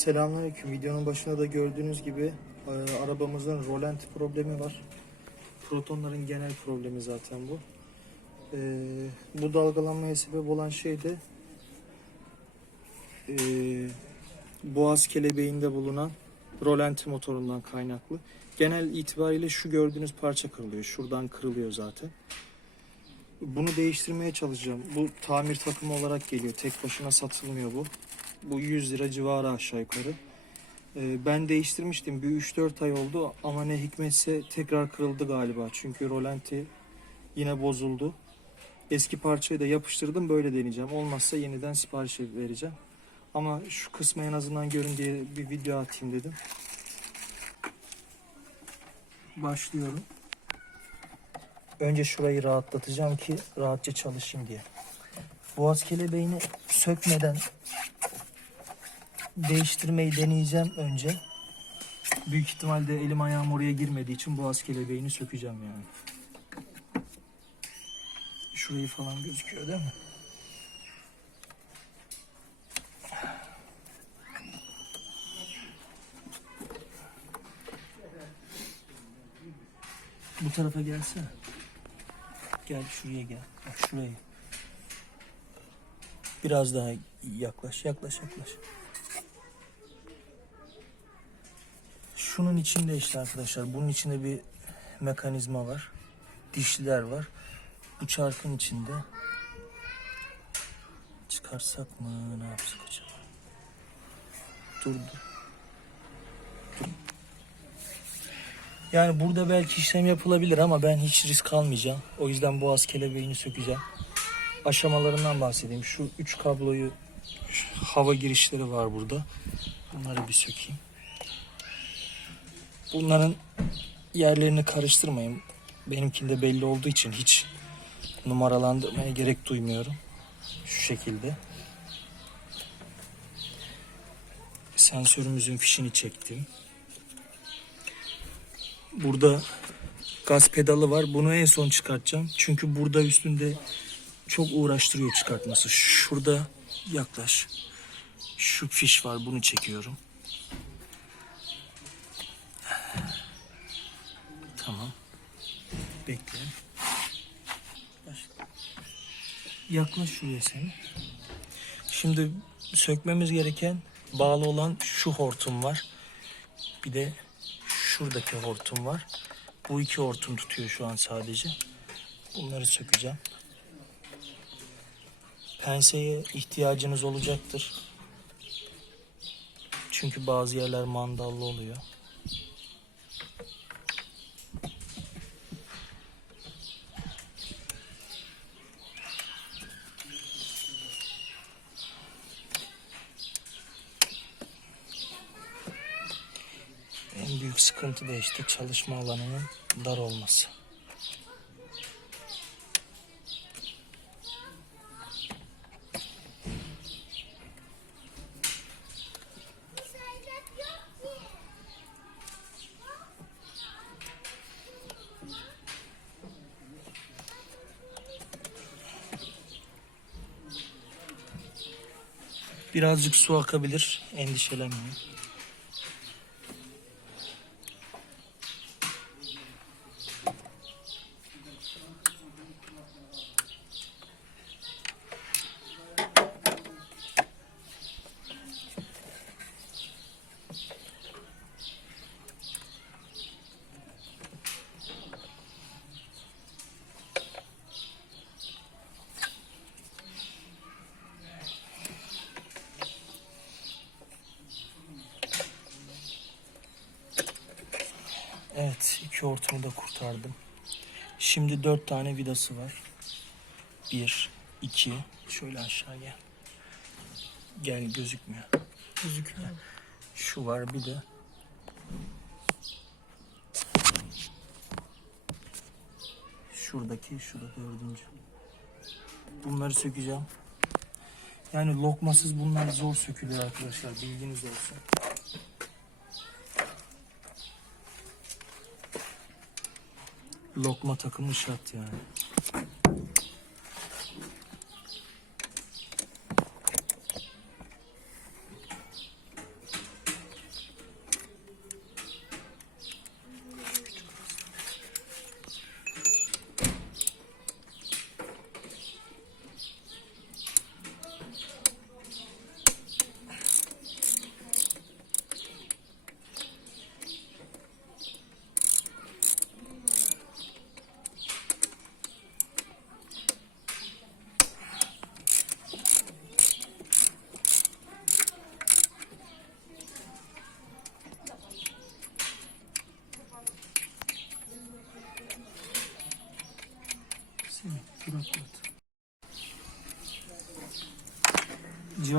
Selamünaleyküm. Videonun başında da gördüğünüz gibi e, arabamızın rolanti problemi var. Protonların genel problemi zaten bu. E, bu dalgalanmaya sebep olan şey de e, boğaz kelebeğinde bulunan rolanti motorundan kaynaklı. Genel itibariyle şu gördüğünüz parça kırılıyor. Şuradan kırılıyor zaten. Bunu değiştirmeye çalışacağım. Bu tamir takımı olarak geliyor. Tek başına satılmıyor bu. Bu 100 lira civarı aşağı yukarı. Ee, ben değiştirmiştim. Bir 3-4 ay oldu ama ne hikmetse tekrar kırıldı galiba. Çünkü rolanti yine bozuldu. Eski parçayı da yapıştırdım böyle deneyeceğim. Olmazsa yeniden sipariş vereceğim. Ama şu kısmı en azından görün diye bir video atayım dedim. Başlıyorum. Önce şurayı rahatlatacağım ki rahatça çalışayım diye. Boğaz kelebeğini sökmeden değiştirmeyi deneyeceğim önce. Büyük ihtimalle elim ayağım oraya girmediği için boğaz kelebeğini sökeceğim yani. Şurayı falan gözüküyor değil mi? Bu tarafa gelsene. Gel şuraya gel. Bak şuraya. Biraz daha yaklaş, yaklaş, yaklaş. Şunun içinde işte arkadaşlar, bunun içinde bir mekanizma var. Dişliler var. Bu çarkın içinde. Çıkarsak mı, ne yapsak acaba? Dur. Yani burada belki işlem yapılabilir ama ben hiç risk almayacağım. O yüzden boğaz kelebeğini sökeceğim aşamalarından bahsedeyim. Şu üç kabloyu hava girişleri var burada. Bunları bir sökeyim. Bunların yerlerini karıştırmayın. Benimkinde belli olduğu için hiç numaralandırmaya gerek duymuyorum. Şu şekilde. Sensörümüzün fişini çektim. Burada gaz pedalı var. Bunu en son çıkartacağım. Çünkü burada üstünde çok uğraştırıyor çıkartması. Şurada yaklaş. Şu fiş var bunu çekiyorum. Tamam. Bekle. Başla. Yaklaş şuraya sen. Şimdi sökmemiz gereken bağlı olan şu hortum var. Bir de şuradaki hortum var. Bu iki hortum tutuyor şu an sadece. Bunları sökeceğim penseye ihtiyacınız olacaktır. Çünkü bazı yerler mandallı oluyor. En sıkıntı da işte çalışma alanının dar olması. Birazcık su akabilir. Endişelenmeyin. Evet, iki hortumu da kurtardım. Şimdi dört tane vidası var. Bir, iki, şöyle aşağı gel. Gel gözükmüyor. Gözükmüyor. Şu var bir de. Şuradaki, şurada dördüncü. Bunları sökeceğim. Yani lokmasız bunlar zor sökülüyor arkadaşlar. Bilginiz olsun. Lokma takımı şart yani.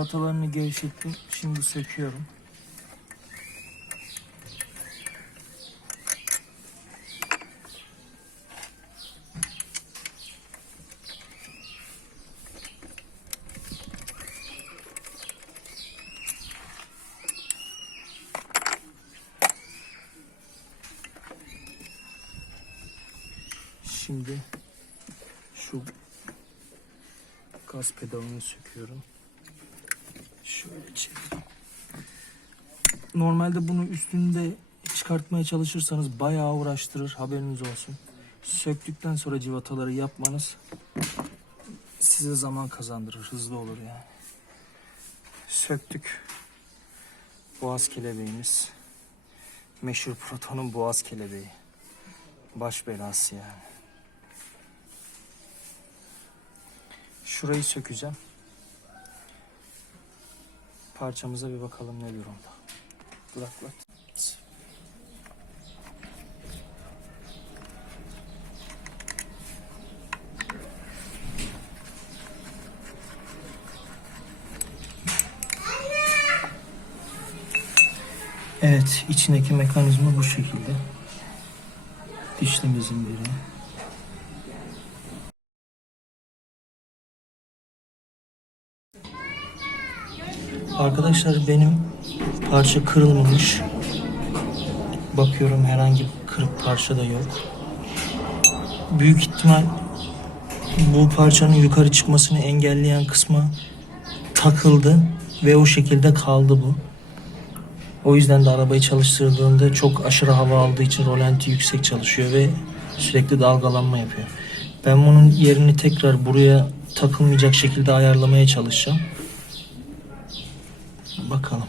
Civatalarını gevşettim. Şimdi söküyorum. Şimdi şu gaz pedalını söküyorum. Normalde bunu üstünde çıkartmaya çalışırsanız bayağı uğraştırır haberiniz olsun. Söktükten sonra civataları yapmanız size zaman kazandırır, hızlı olur yani. Söktük. Boğaz kelebeğimiz. Meşhur Proton'un boğaz kelebeği. Baş belası yani. Şurayı sökeceğim. Parçamıza bir bakalım ne durumda. Duraklat. Evet, içindeki mekanizma bu şekilde. Dişlimizin biri. Arkadaşlar benim parça kırılmamış. Bakıyorum herhangi bir kırık parça da yok. Büyük ihtimal bu parçanın yukarı çıkmasını engelleyen kısma takıldı ve o şekilde kaldı bu. O yüzden de arabayı çalıştırdığında çok aşırı hava aldığı için rolanti yüksek çalışıyor ve sürekli dalgalanma yapıyor. Ben bunun yerini tekrar buraya takılmayacak şekilde ayarlamaya çalışacağım. Bakalım.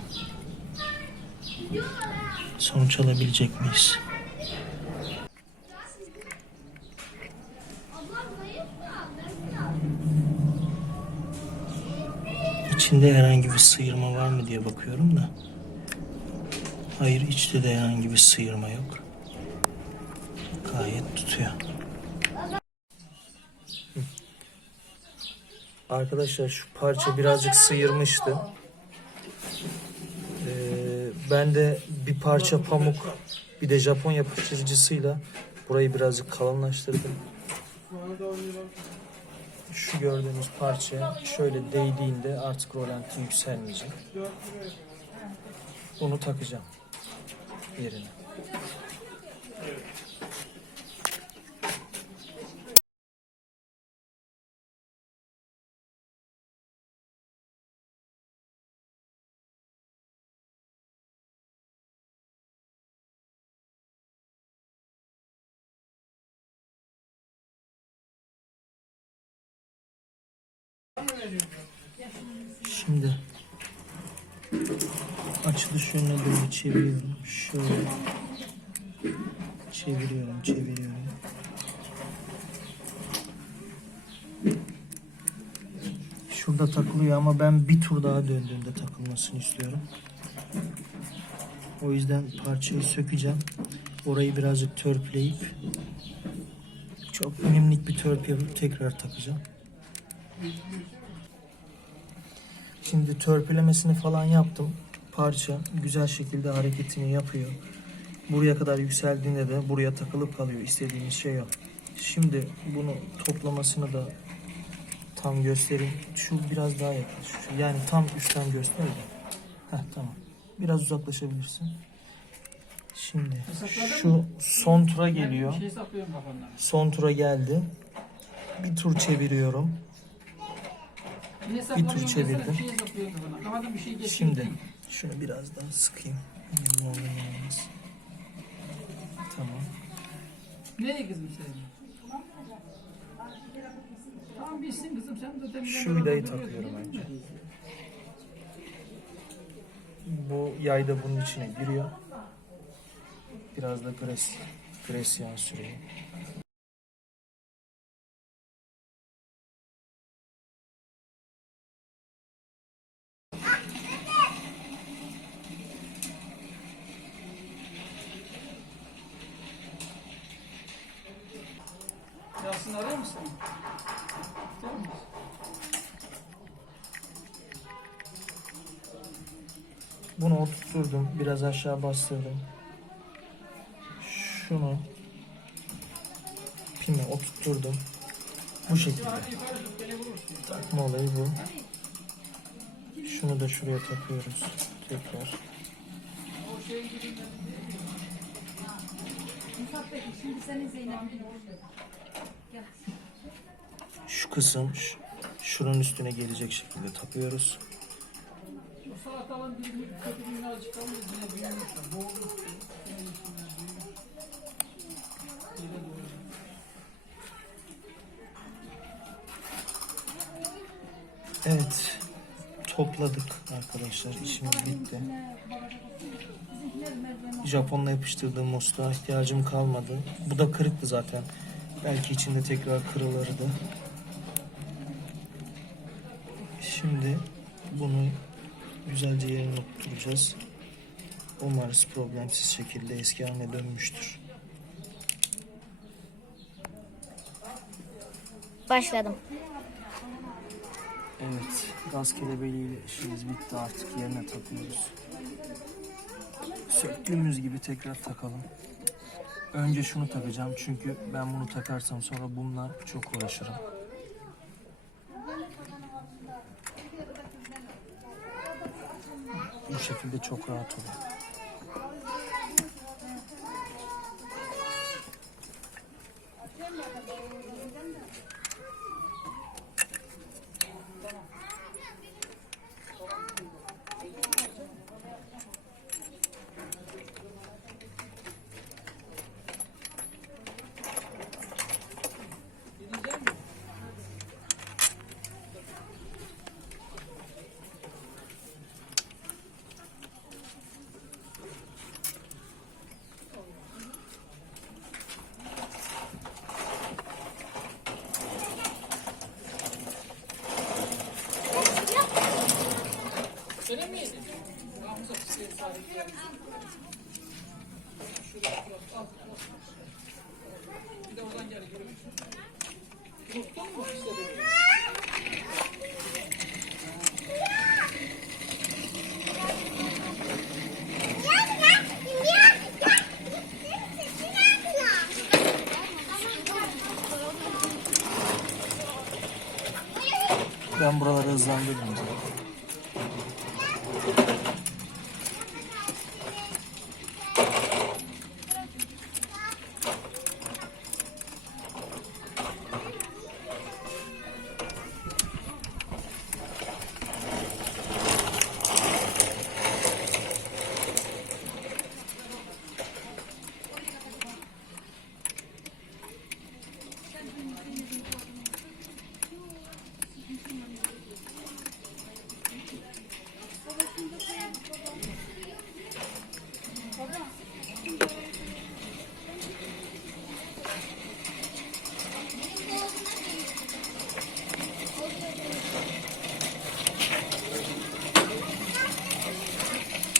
Sonuç alabilecek miyiz? İçinde herhangi bir sıyırma var mı diye bakıyorum da. Hayır içte de herhangi bir sıyırma yok. Gayet tutuyor. Arkadaşlar şu parça birazcık sıyırmıştı. Ben de bir parça pamuk bir de Japon yapıştırıcısıyla burayı birazcık kalınlaştırdım. Şu gördüğünüz parça şöyle değdiğinde artık rolanti yükselmeyecek. Bunu takacağım yerine. Şimdi açılış yönüne doğru çeviriyorum. Şöyle çeviriyorum, çeviriyorum. Şurada takılıyor ama ben bir tur daha döndüğümde takılmasını istiyorum. O yüzden parçayı sökeceğim. Orayı birazcık törpüleyip çok minik bir törp yapıp tekrar takacağım. Şimdi törpülemesini falan yaptım. Parça güzel şekilde hareketini yapıyor. Buraya kadar yükseldiğinde de buraya takılıp kalıyor. İstediğimiz şey o. Şimdi bunu toplamasını da tam göstereyim. Şu biraz daha yaklaş. Yani tam üstten göster de. Heh, tamam. Biraz uzaklaşabilirsin. Şimdi şu son tura geliyor. Şey. Son tura geldi. Bir tur çeviriyorum. Bir şey geçiyor. Şimdi şunu biraz daha sıkayım. Ne olur ne olmaz. Tamam. Nereye kızım senin? Tamam bilsin kızım sen de Şu vidayı takıyorum önce. Bu yay da bunun içine giriyor. Biraz da gres, gresyan süreyim. Musun? Mı? Bunu oturtturdum. Biraz aşağı bastırdım. Şunu pimi oturtturdum. Bu şekilde. Takma olayı bu. Şunu da şuraya takıyoruz. Tekrar. Şimdi senin Zeynep'in Şu kısım ş- şuranın üstüne gelecek şekilde takıyoruz. Evet. Topladık arkadaşlar. İşimiz bitti. Japonla yapıştırdığım musluğa ihtiyacım kalmadı. Bu da kırıktı zaten. Belki içinde tekrar kırılırdı. Şimdi bunu güzelce yerine oturtacağız. Umarız problemsiz şekilde eski haline dönmüştür. Başladım. Evet, gaz kelebeğiyle işimiz bitti artık yerine takıyoruz. Söktüğümüz gibi tekrar takalım. Önce şunu takacağım çünkü ben bunu takarsam sonra bununla çok uğraşırım. Bu şekilde çok rahat oluyor. Ben buraları hızlandırdım.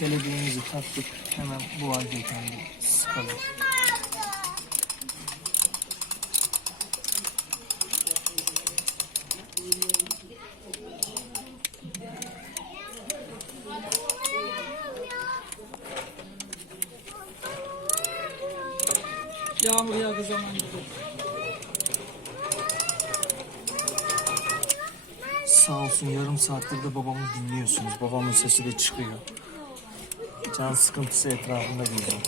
Kelebeğimizi taktık. Hemen bu haldeyken de sıkalım. Yağmur yağdığı zaman gibi. Sağ olsun yarım saattir de babamı dinliyorsunuz. Babamın sesi de çıkıyor. Can sıkıntısı etrafında geziyor.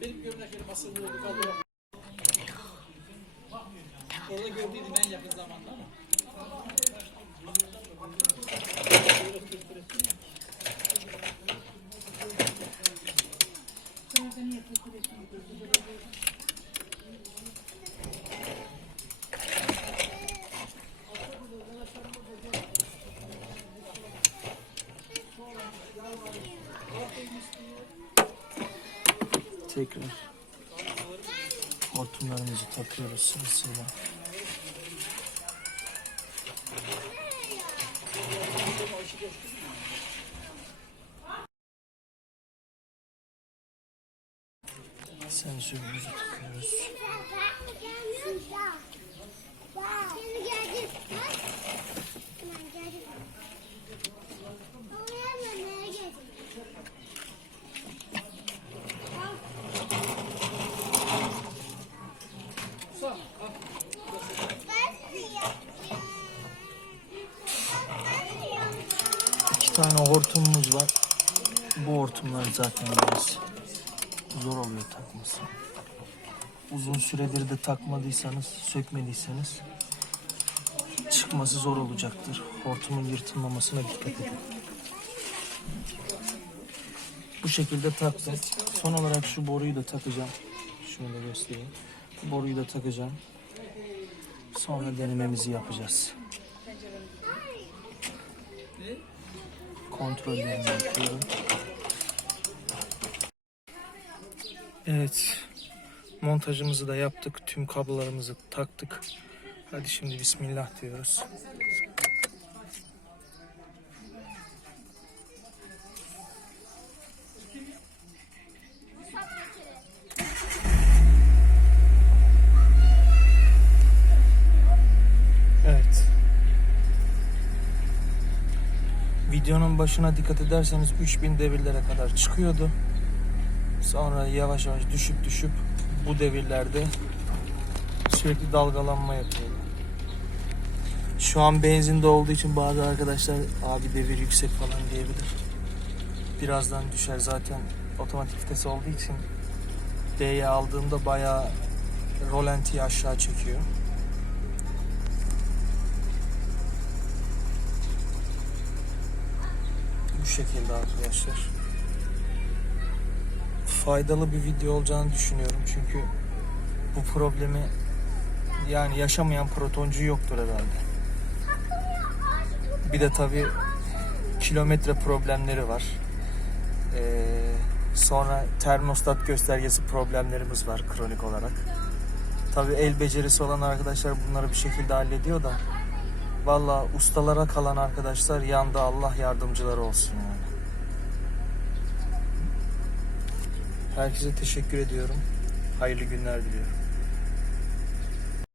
Benim gömleklerim asıl oldu kaldı. Orada gördüydüm en yakın zamanda ama. Tekrar hortumlarımızı takıyoruz sırasıyla. Sen Amatözümüzü takıyoruz. Musa, al. İki tane hortumumuz var. Bu hortumlar zaten biraz zor oluyor takması. Uzun süredir de takmadıysanız, sökmediyseniz çıkması zor olacaktır. Hortumun yırtılmamasına dikkat edin. Bu şekilde taktım. Son olarak şu boruyu da takacağım. Şöyle göstereyim. Bu boruyu da takacağım. Sonra denememizi yapacağız. Kontrollerimi yapıyorum. Evet. Montajımızı da yaptık. Tüm kablolarımızı taktık. Hadi şimdi bismillah diyoruz. Evet. Videonun başına dikkat ederseniz 3000 devirlere kadar çıkıyordu. Sonra yavaş yavaş düşüp düşüp bu devirlerde sürekli dalgalanma yapıyordu. Şu an benzinde olduğu için bazı arkadaşlar abi devir yüksek falan diyebilir. Birazdan düşer zaten otomatik vites olduğu için D'ye aldığımda bayağı rolantiyi aşağı çekiyor. Bu şekilde arkadaşlar. Faydalı bir video olacağını düşünüyorum çünkü bu problemi yani yaşamayan protoncu yoktur herhalde. Bir de tabi kilometre problemleri var. Ee, sonra termostat göstergesi problemlerimiz var kronik olarak. Tabi el becerisi olan arkadaşlar bunları bir şekilde hallediyor da Valla ustalara kalan arkadaşlar yandı Allah yardımcıları olsun yani. Herkese teşekkür ediyorum. Hayırlı günler diliyorum.